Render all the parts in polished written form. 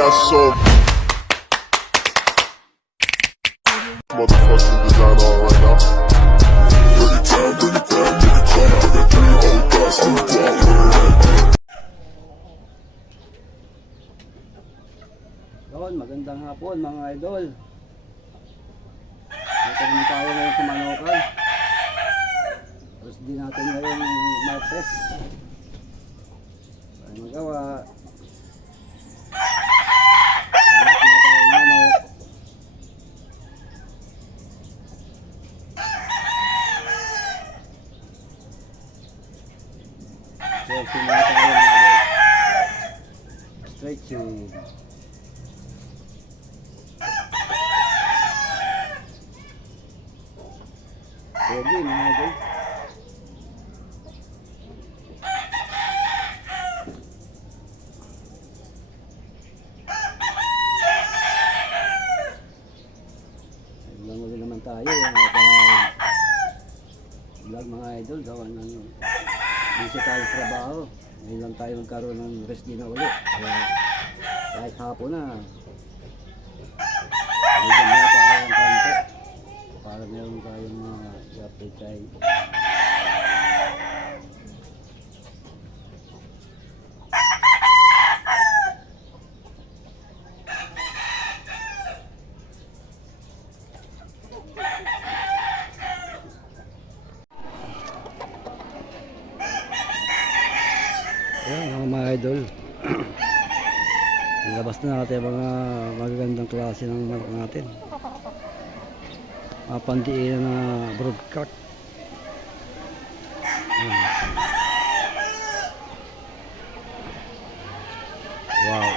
got so motherfucking design on right now. Bring it down, bring it down, bring it down. I got 3 old guys to walk with. Yun, magandang hapon mga idol. Dito naman tayo ngayon sa Manokan. Tapos din natin ngayon Martes. Ano magawa? Stretching na tayo mga idol. Stretching. Pwede mga idol. Langoy naman tayo vlog mga idol. Gawa ng busy tayo sa trabaho. Ngayon lang tayo magkaroon ng rest din na ulit. Kaya kahit hapon na medyo na tayo ng konti para meron tayong mga i-update tayo. Ayan mga idol. Nilabas na natin mga magagandang klase ng manok natin. Pandiin na broadcast. Wow.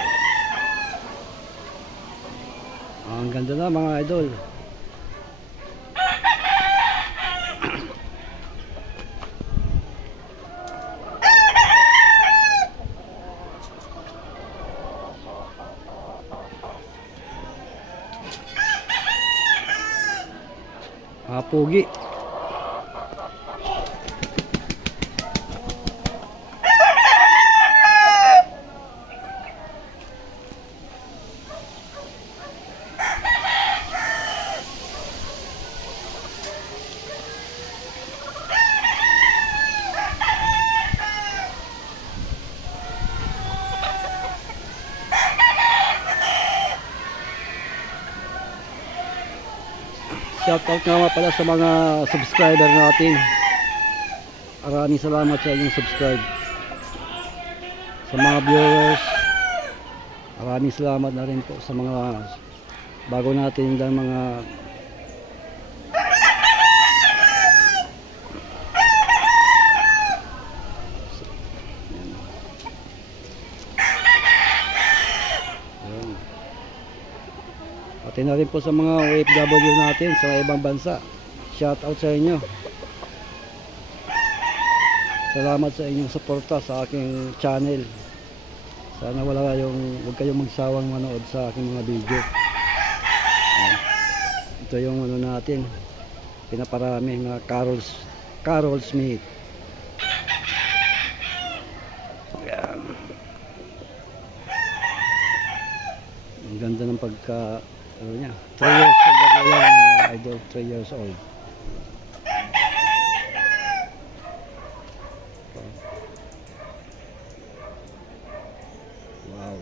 Ang ganda na mga idol. Pugi. Shoutout nga pala sa mga subscriber natin. Maraming salamat sa inyong subscribe. Sa mga viewers, maraming salamat na rin po sa mga bago natin ng mga pati na rin po sa mga OFW natin sa ibang bansa. Shout out sa inyo. Salamat sa inyong suporta sa aking channel. Sana huwag kayong magsawang manood sa aking mga video. Ito yung ano natin, pinaparami na Carol Smith. Ayan. Ang ganda ng pagka ano niya, 3 years old na yan mga idol, 3 years old. Wow.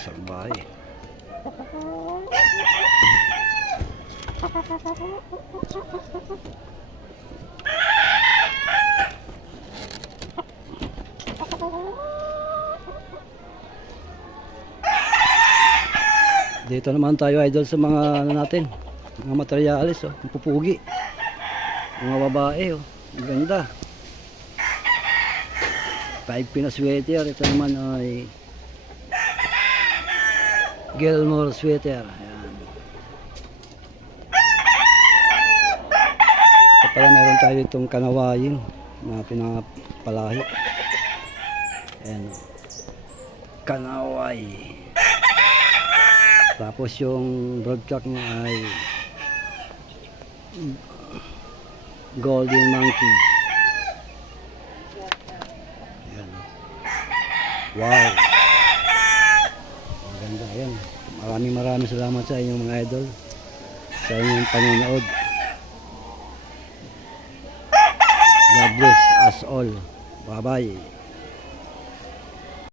Sabay. Dito naman tayo idol sa mga ano natin, mga materyales, oh, pupugi, mga babae, oh. Ang ganda. Type na sweater. Ito naman ay Gilmore sweater. Ayan. Ito pala meron tayo itong kanawayin na pinapalahi. Ayan. Kanaway. Tapos yung broadcock niya ay Golden Monkey. Ayan. Wow. Ang ganda. Ayan. Maraming salamat sa inyong mga idol. Sa inyong panonood. God bless us all. Bye bye.